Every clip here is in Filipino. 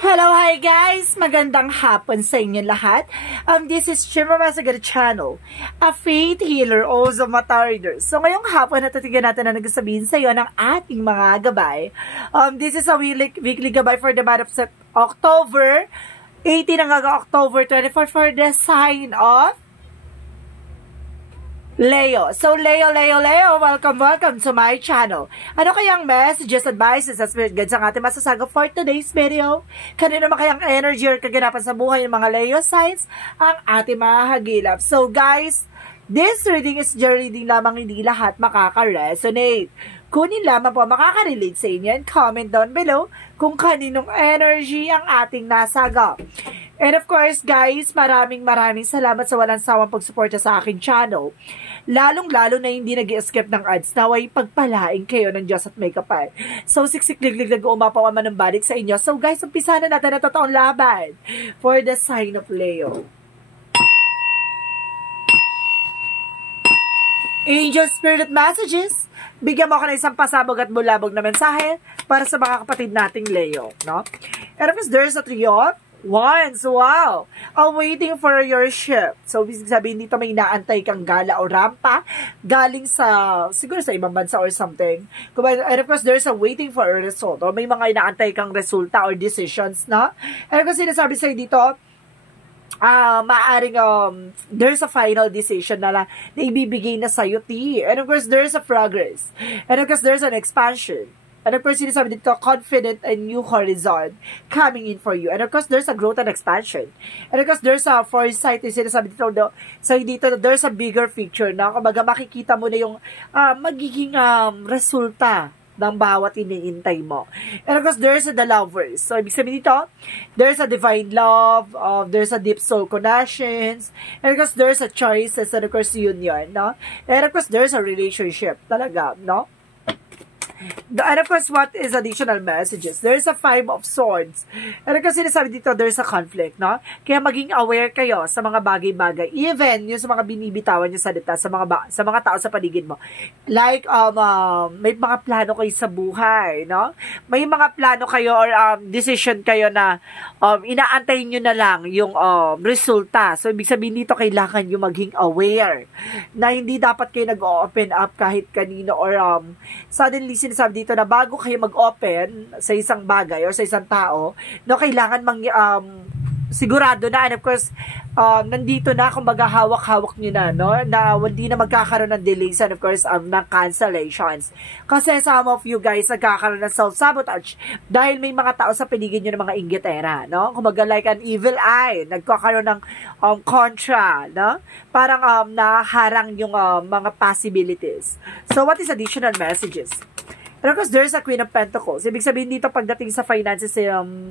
Hello, hi guys! Magandang hapon sa inyo lahat. This is Chima Masagar Channel, a faith healer, also matarder. So ngayong hapon, natatigyan natin na nagsasabihin sa iyo ng ating mga gabay. This is a weekly gabay for the month of October 18 hanggang October 24 for the sign of Leo. So, Leo, welcome to my channel. Ano kayang messages, advices, at spirit guides ang ating masasagap for today's video? Kanino naman kayang energy or kaganapan sa buhay ng mga Leo signs ang ating mga hagilap? So, guys, this reading is your reading lamang, hindi lahat makaka-resonate. Kunin lamang po makaka-relate sa inyo and comment down below kung kaninong energy ang ating nasagap. And of course, guys, maraming salamat sa walang sawang pagsuporta sa aking channel. Lalong-lalo na hindi nag-i-escape ng ads, naway pagpalaing kayo ng Diyos at may kapal. So, siksik-liglig nag-uumapaw ang manumbalik sa inyo. So, guys, umpisa na natin na totoong laban for the sign of Leo. Angel Spirit Messages, bigyan mo ako ng isang pasabog at bulabog na mensahe para sa mga kapatid nating Leo, no? And of course, there's a trio of Wands, wow! Waiting for your ship. So, ibig sabihin dito may inaantay kang gala o rampa galing sa, siguro sa ibang bansa or something. And of course, there's a waiting for a result. O may mga inaantay kang resulta or decisions, no? And of course, sinasabi sa'yo dito, maaring there's a final decision na ibibigay na sa'yo, T. And of course, there's a progress. And of course, there's an expansion. And of course, sinasabi dito, confident and new horizon coming in for you. And of course, there's a growth and expansion. And of course, there's a foresight. Sinasabi dito, there's a bigger picture na kumbaga makikita mo na yung magiging resulta ng bawat iniintay mo. And of course, there's the lovers. So, ibig sabihin dito, there's a divine love, there's a deep soul connections, and of course, there's a choices, and of course, union, no? And of course, there's a relationship talaga, no? And of course, what is additional messages? There's a 5 of swords. And kasi sinasabi dito, there's a conflict, no? Kaya maging aware kayo sa mga bagay-bagay. Even yung sa mga binibitawan nyo salita sa mga tao sa paligid mo. Like, may mga plano kayo sa buhay, no? May mga plano kayo or decision kayo na inaantayin nyo na lang yung resulta. So, ibig sabihin dito, kailangan nyo maging aware na hindi dapat kayo nag-open up kahit kanino or suddenly sinasabi dito na bago kayo mag-open sa isang bagay or sa isang tao, no, kailangan sigurado na, and of course, nandito na, kumbaga hawak-hawak nyo na, no, na hindi na magkakaroon ng delays and of course, ng cancellations. Kasi some of you guys, nagkakaroon ng self-sabotage dahil may mga tao sa paligid nyo ng mga inggitera, no, kumbaga like an evil eye, nagkakaroon ng contra, no, parang naharang yung mga possibilities. So, what is additional messages? And of course, there's a Queen of Pentacles. Ibig sabihin dito, pagdating sa finances,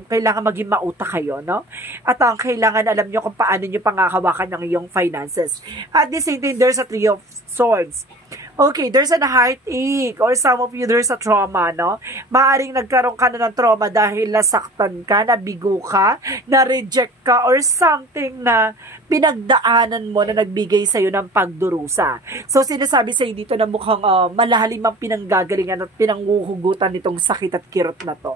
kailangan maging mauta kayo, no? At kailangan alam nyo kung paano nyo pangakawakan ng iyong finances. At the same time, there's a Three of Swords. Okay, there's a heartache or some of you, there's a trauma, no? Maaring nagkaroon ka na ng trauma dahil nasaktan ka, nabigo ka, na-reject ka, or something na pinagdaanan mo na nagbigay sa'yo ng pagdurusa. So, sinasabi sa'yo dito na mukhang malalim ang pinanggagalingan at pinanguhugutan nitong sakit at kirot na to.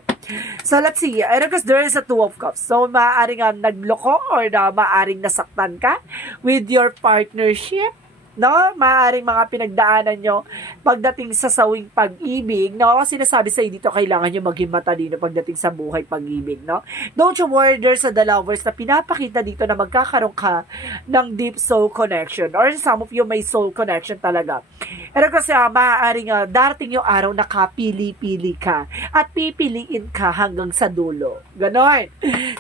So, let's see. And of course, there is a Two of Cups. So, maaaring nagloko or maaaring nasaktan ka with your partnership, no? Maaaring mga pinagdaanan nyo pagdating sa sawing pag-ibig, no? Sinasabi sa'yo dito, kailangan nyo maging matalino pagdating sa buhay pag-ibig, no? Don't you worry, there's the lovers na pinapakita dito na magkakaroon ka ng deep soul connection, or some of you may soul connection talaga. And kasi maaaring darating yung araw na kapili-pili ka at pipiliin ka hanggang sa dulo. Ganon.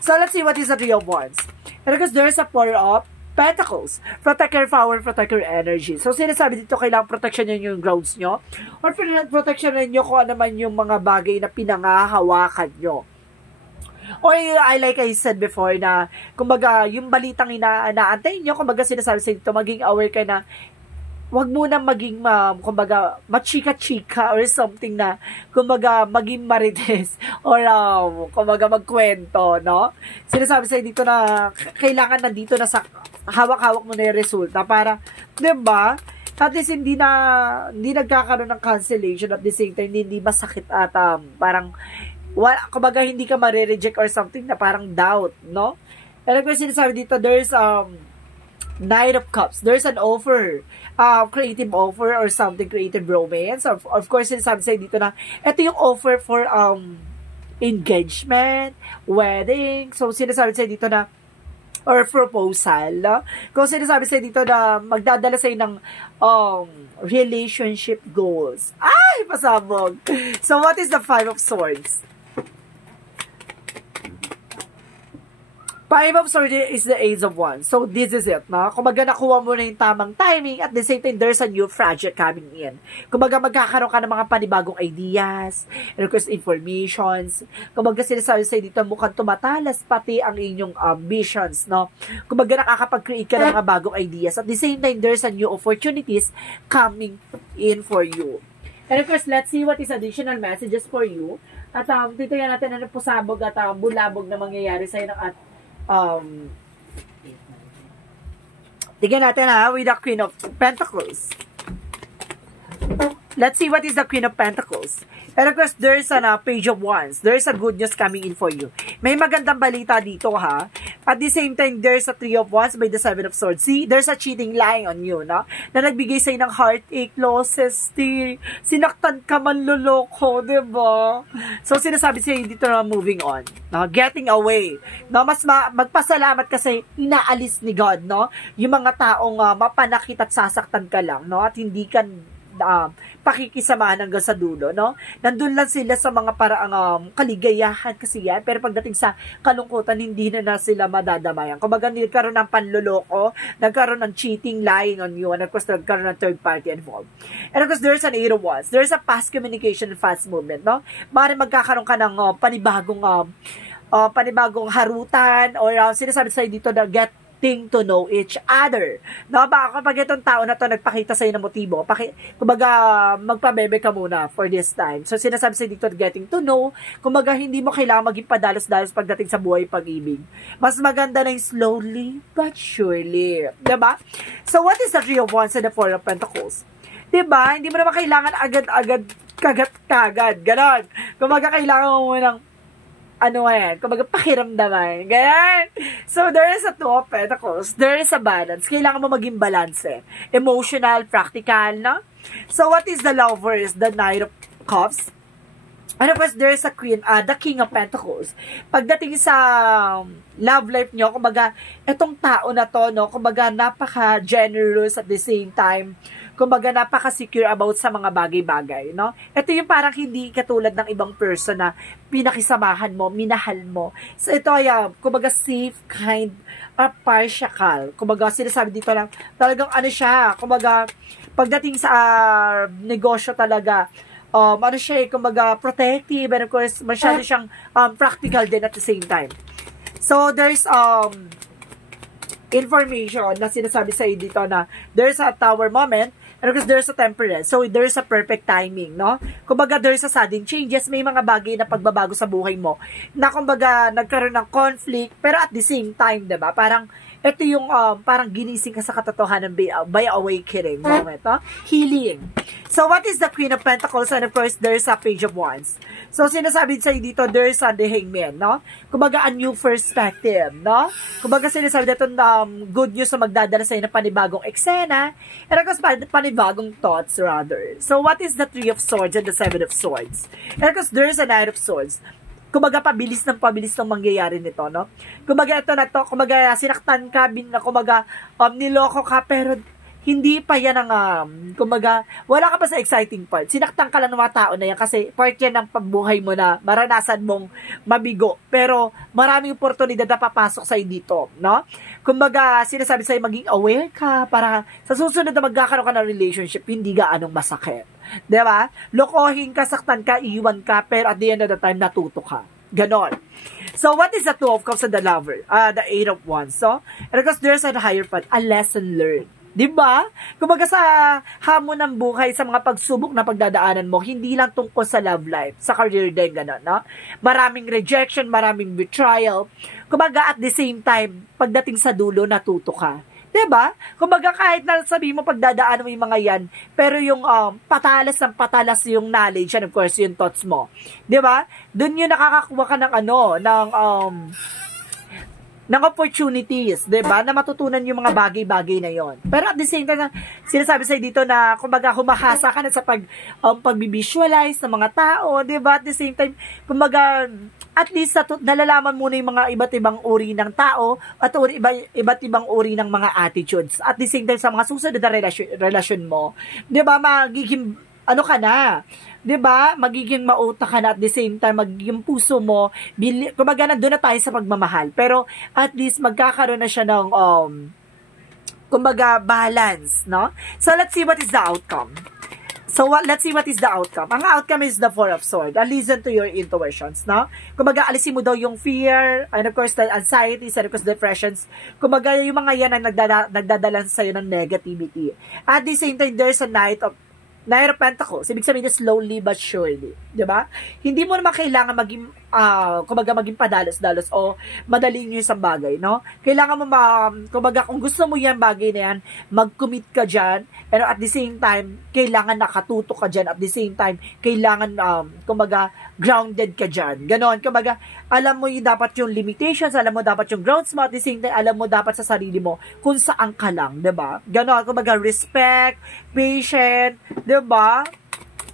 So, let's see what is the Three of Wands. And because there's a Four of Pentacles. Protect your power, protect your energy. So, sinasabi dito, kailangan protection nyo yung grounds nyo. Or protection nyo kung ano man yung mga bagay na pinangahawakan nyo. Or, like I said before, na, kumbaga, yung balitang inaantay nyo, kumbaga, sinasabi sa dito, maging aware ka na, wag muna maging, kumbaga, machika-chika or something na, kumbaga, maging marites or, kumbaga, magkwento, no? Sinasabi sa'yo dito na, kailangan nandito na sa, hawak-hawak mo na yung resulta para, diba? At least hindi nagkakaroon ng cancellation at the same time, hindi masakit at parang kumbaga hindi ka marireject or something na parang doubt, no? And of course, sinasabi dito, there's Knight of Cups. There's an offer, creative offer or something, creative romance. Of course, sinasabi sa'yo dito na, ito yung offer for engagement, wedding. So, sinasabi sa'yo dito na, or proposal, no? Kung sinasabi sa'yo dito na magdadala sa'yo ng relationship goals. Ay, pasabog! So, what is the Five of Swords? Five of Swords is the Ace of Wands. So, this is it, no? Kumbaga, nakuha mo na yung tamang timing, at the same time, there's a new project coming in. Kumbaga, magkakaroon ka ng mga panibagong ideas, request informations. Kumbaga, sinasabi sa'yo dito, mukhang tumatalas pati ang inyong ambitions, no? Kumbaga, nakakapag-create ka ng mga bagong ideas. At the same time, there's a new opportunities coming in for you. And of course, let's see what is additional messages for you. At dito yan natin ano pusabog at bulabog na mangyayari sa'yo ng tignan natin with the Queen of Pentacles. Let's see what is the Queen of Pentacles. And of course, there's a Page of Wands. There's a good news coming in for you. May magandang balita dito, ha? At the same time, there's a Three of Wands by the Seven of Swords. See, there's a cheating lying on you, no? Na nagbigay sa'yo ng heartache, losses, sinaktan ka man, loloko, diba? So, sinasabi sa'yo dito na moving on, no? Getting away, no? Mas magpasalamat kasi inaalis ni God, no? Yung mga taong mapanakit at sasaktan ka lang, no? At hindi ka pakikisamahan hanggang sa dulo, no? Nandun lang sila sa mga paraang kaligayahan kasi yan, pero pagdating sa kalungkutan, hindi na sila madadamayan. Kumbaga, nagkaroon ng panloloko, nagkaroon ng cheating, lying on you, and of course, nagkaroon ng third party involved. And of course, there's an Eight of Wands. There's a fast communication and fast movement, no? Maaaring magkakaroon ka ng panibagong harutan, or sinasabi sa'yo dito na to know each other. No, baka kapag itong tao na to nagpakita sa'yo ng motibo, kumbaga magpabebe ka muna for this time. So, sinasabi sa'yo dito, getting to know, kumbaga hindi mo kailangan maging padalos-dalos pagdating sa buhay pag-ibig. Mas maganda na yung slowly but surely. Diba? So, what is the Three of Wands and the Four of Pentacles? Diba? Hindi mo naman kailangan agad-agad, kagat-kagad. Ganon. Kumbaga kailangan mo munang kumbaga pakiramdaman. Ganyan. So, there is a Two of Pentacles. There is a balance. Kailangan mo maging balance. Emotional, practical, no? So, what is the Lovers? The Knight of Cups. And of course, there is a Queen, the King of Pentacles. Pagdating sa love life nyo, kumbaga, etong tao na to, no? Kumbaga, napaka-generous at the same time. Kumbaga, napaka-secure about sa mga bagay-bagay, no? Ito yung parang hindi katulad ng ibang person na pinakisamahan mo, minahal mo. So, ito ay, kumbaga, safe, kind, partial. Kumbaga, sinasabi dito lang, talagang siya, kumbaga, pagdating sa negosyo talaga, siya, kumbaga, protective, and of course, masyado siyang practical din at the same time. So, there's, information na sinasabi sa dito na there's a Tower moment, and because there's a Temperance. So, there's a perfect timing, no? Kumbaga, there's a sudden changes. May mga bagay na pagbabago sa buhay mo na kumbaga, nagkaroon ng conflict, pero at the same time, diba? Parang, ito yung parang ginising ka sa katotohanan by awakening moment, no? Healing. So, what is the Queen of Pentacles? And of course, there's a Page of Wands. So, sinasabi sa'yo dito, there's a the Hangman, no? Kumbaga, a new perspective, no? Kumbaga, sinasabi dito, good news na magdadala sa'yo ng panibagong eksena, and of course, panibagong thoughts, rather. So, what is the Three of Swords and the Seven of Swords? And of course, there's a Knight of Swords. Kumbaga, pabilis ng mangyayari nito, no? Kumbaga, ito na to, kumbaga, sinaktan ka, kumbaga, niloko ka, pero hindi pa yan ang, kumbaga, wala ka pa sa exciting part. Sinaktan ka lang ng mga tao na yan kasi part yan ng pagbuhay mo na maranasan mong mabigo. Pero, maraming oportunidad na papasok sa'yo dito, no? Kumbaga, sinasabi sa'yo, maging aware ka para sa susunod na magkakaroon ka ng relationship, hindi gaanong masakit. Diba? Lokohin ka, saktan ka, iwan ka, pero at the end of the time, natuto ka. Ganon. So, what is the Two of Cups and the Lover? The Eight of Wands. So, and because there's a higher path, a lesson learned. Diba? Kumbaga sa hamon ng buhay, sa mga pagsubok na pagdadaanan mo, hindi lang tungkol sa love life, sa career din, gano'n, no? Maraming rejection, maraming betrayal. Kumbaga at the same time, pagdating sa dulo, natuto ka. 'Diba? Kumbaga kahit na sabihin mo pagdadaanan mo yung mga yan, pero yung patalas ng patalas yung knowledge and of course yung thoughts mo. 'Di ba? Doon yung nakakakuha ka ng ng opportunities, 'di ba? Na matutunan yung mga bagay-bagay na 'yon. Pero at the same time, sinasabi sa dito na kumbaga humahasa ka na sa pag-visualize ng mga tao, 'di ba? At the same time, kumbaga at least nalalaman mo na yung mga iba't ibang uri ng tao at iba't ibang uri ng mga attitudes. At the same time, sa mga susunod na relasyon mo, 'di ba? Magiging ka na, 'di ba? Magiging mauta ka na at the same time magiging puso mo, kumbaga nandoon na tayo sa pagmamahal. Pero at least magkakaroon na siya ng kumbaga balance, no? So let's see what is the outcome. Let's see what is the outcome. Ang outcome is the Four of Swords. Listen to your intuitions, no? Kumbaga, alisin mo daw yung fear, and of course, the anxieties, and of course, depressions. Kumbaga, yung mga yan ang nagdadala sa'yo ng negativity. At the same time, there's a Knight of Pentacles. Ibig sabihin na slowly but surely. Diba? Hindi mo naman kailangan maging, kumbaga maging padalos-dalos o madaling yung isang bagay, no? Kailangan mo, kumbaga kung gusto mo yan bagay na yan, mag-commit ka dyan, pero at the same time, kailangan nakatutok ka dyan, at the same time, kailangan, kumbaga, grounded ka dyan. Ganon, kumbaga, alam mo yung dapat yung limitations, alam mo dapat yung grounds mo, at the same time, alam mo dapat sa sarili mo kung saan ka lang, diba? Ganon, kumbaga, respect, patient, diba?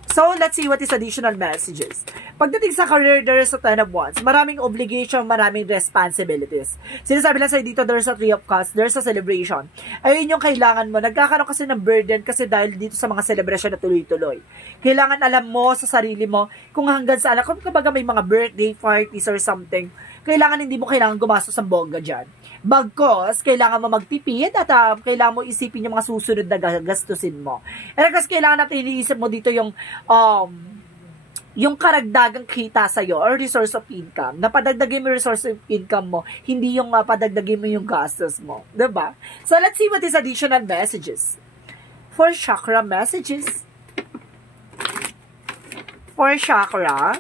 So, let's see what is additional messages. Pagdating sa career, there's a Ten of Wands. Maraming obligation, maraming responsibilities. Sinasabi lang sa'yo dito, there's a Three of Cups, there's a celebration. Ayun yung kailangan mo. Nagkakaroon kasi ng burden kasi dahil dito sa mga celebration na tuloy-tuloy. Kailangan alam mo sa sarili mo kung hanggang saan. Kung kumbaga may mga birthday parties or something, hindi mo kailangan gumastos ng bongga dyan. Bagkos, kailangan mo magtipid at kailangan mo isipin yung mga susunod na gastusin mo. And kasi kailangan natin iniisip mo dito yung karagdagang kita sa'yo or resource of income. Na padagdagin mo yung resource of income mo, hindi yung padagdagin mo yung gastos mo. Diba? So, let's see what is additional messages. For chakra messages. For chakra.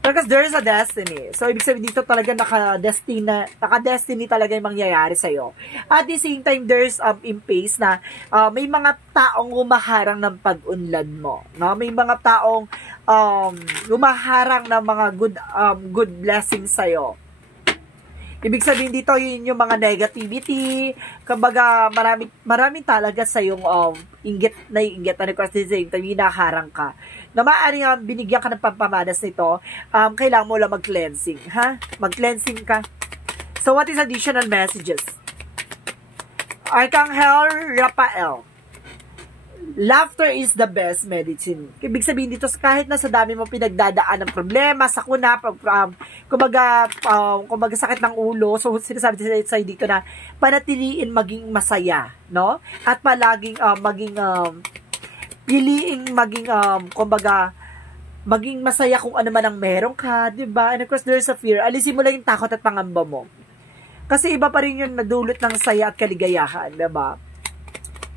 Because there is a destiny. So, ibig sabihin dito talaga naka-destiny talaga yung mangyayari sa'yo. At the same time, there's impasse na may mga taong humaharang ng pag-unlad mo. No? May mga taong humaharang ng mga good blessings sa'yo. Ibig sabihin dito, yun yung mga negativity. Kumbaga, marami talaga sa yung inggit, ano ko, hinaharang ka. Na maaaring binigyan ka ng pampamanas nito, kailangan mo lang mag-cleansing, ha? Mag-cleansing ka. So, what is additional messages? Archangel Raphael. Laughter is the best medicine. Ibig sabihin dito, kahit na sa dami mo pinagdadaan ng problema, sakuna, kumbaga sakit ng ulo, so sinasabi sa'yo dito na panatiliin maging masaya, no? At palaging piliing kumbaga maging masaya kung ano man ang meron ka, diba? And of course, there's a fear. Alisin mo lang yung takot at pangamba mo. Kasi iba pa rin yung nadulot ng saya at kaligayahan, diba?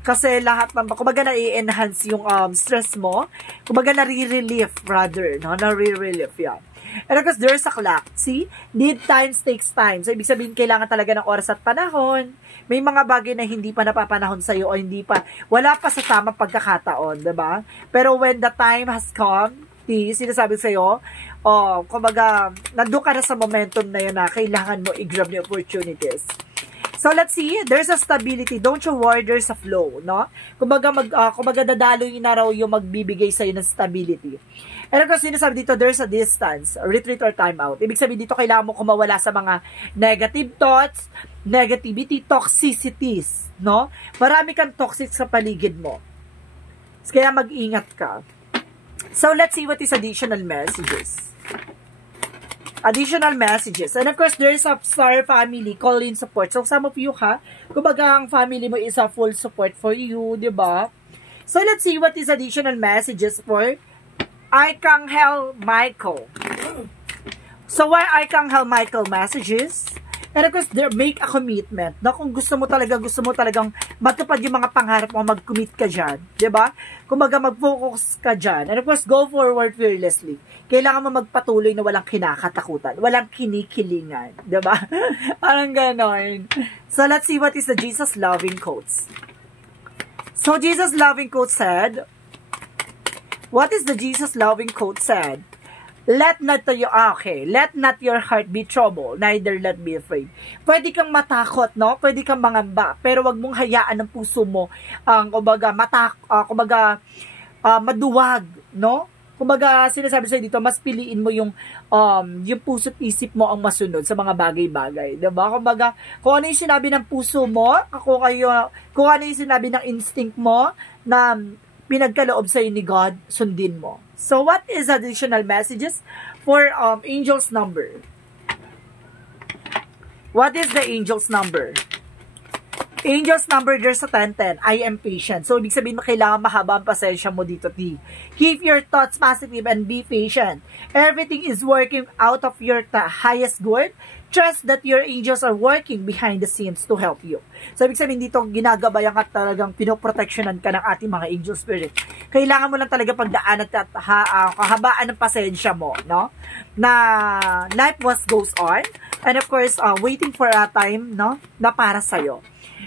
Kasi lahat ng, kumbaga na-enhance yung stress mo, kumbaga nare-relief, brother, no? Nare-relief, yan. And of course, there's a clock. See? Need times takes time. So, ibig sabihin, kailangan talaga ng oras at panahon. May mga bagay na hindi pa napapanahon sa'yo o wala pa sa tamang pagkakataon, diba? Pero when the time has come, sinasabi sa'yo, kumbaga, nandun ka na sa momentum na yun na kailangan mo i-grab yung opportunities. So, let's see. There's a stability. Don't you worry, there's a flow, no? Kumbaga dadalo yun na raw yung magbibigay sa'yo ng stability. And of course, sinasabi dito, there's a distance, retreat or time out. Ibig sabihin dito, kailangan mo kumawala sa mga negative thoughts, negativity, toxicities, no? Marami kang toxic sa paligid mo. Kaya mag-ingat ka. So, let's see what is additional messages. Additional messages. And of course, there's a star family, call in support. So, some of you, kumbaga ang family mo is a full support for you, diba? So, let's see what is additional messages for Archangel Michael. So, why Archangel Michael messages? And of course, make a commitment. No? Kung gusto mo talagang matupad yung mga pangarap mo, mag-commit ka dyan. Diba? Kumbaga, mag-focus ka dyan. And of course, go forward fearlessly. Kailangan mo magpatuloy na walang kinakatakutan, walang kinikilingan. Diba? Parang ganon. So, let's see what is the Jesus loving quotes. So, Jesus loving quote said, what is the Jesus loving quote said? Let not your heart be troubled, neither let be afraid. Pwede kang matakot, no? Pwede kang mangamba, pero wag mong hayaan ng puso mo ang maduwag, no? Kumbaga, sinasabi sa'yo dito, mas piliin mo yung puso't isip mo ang masunod sa mga bagay-bagay. Diba? Kumbaga, kung ano yung sinabi ng puso mo, kung ano yung sinabi ng instinct mo, na pinagkaloob sa'yo ni God, sundin mo. So, what is additional messages for angel's number? What is the angel's number? Angel's number, there's a 10-10. I am patient. So, ibig sabihin mo, kailangan mahaba ang pasensya mo dito, T. Keep your thoughts positive and be patient. Everything is working out of your highest good. Trust that your angels are working behind the scenes to help you. So, ibig sabihin dito, ginagabayan at talagang pinoproteksyonan ka ng ating mga angel spirit. Kailangan mo lang talaga pagdaan at kahabaan ng pasensya mo, no? Na life goes on. And of course, waiting for a time, no? Na para sa'yo.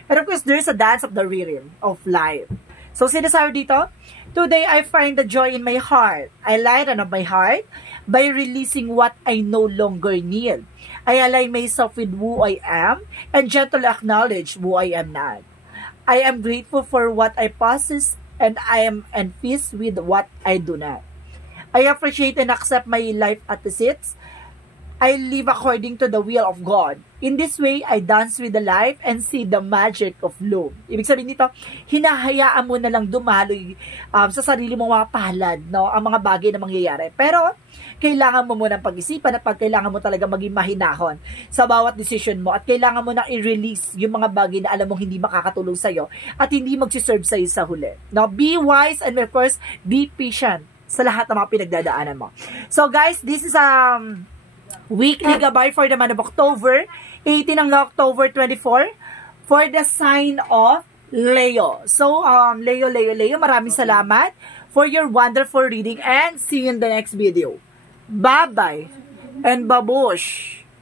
And of course, there's a dance of the rhythm of life. So, sinasabi dito, today I find the joy in my heart. I lighten up my heart by releasing what I no longer need. I align myself with who I am and gently acknowledge who I am not. I am grateful for what I possess and I am at peace with what I do not. I appreciate and accept my life as it is. I live according to the will of God. In this way, I dance with the life and see the magic of love. Ibig sabihin nito, hinahayaan mo na lang dumaloy sa sarili mo mga palad, no? Ang mga bagay na mangyayari. Pero, kailangan mo munang pag-isipan at kailangan mo talaga maging mahinahon sa bawat decision mo at kailangan mo na i-release yung mga bagay na alam mong hindi makakatulong sa'yo at hindi magsiserve sa'yo sa huli. Now, be wise and of course, be patient sa lahat ng mga pinagdadaanan mo. So, guys, this is weekly gabay for the month of October 18 hanggang October 24 for the sign of Leo. So, Leo, maraming salamat for your wonderful reading and see you in the next video. Bye-bye and babush!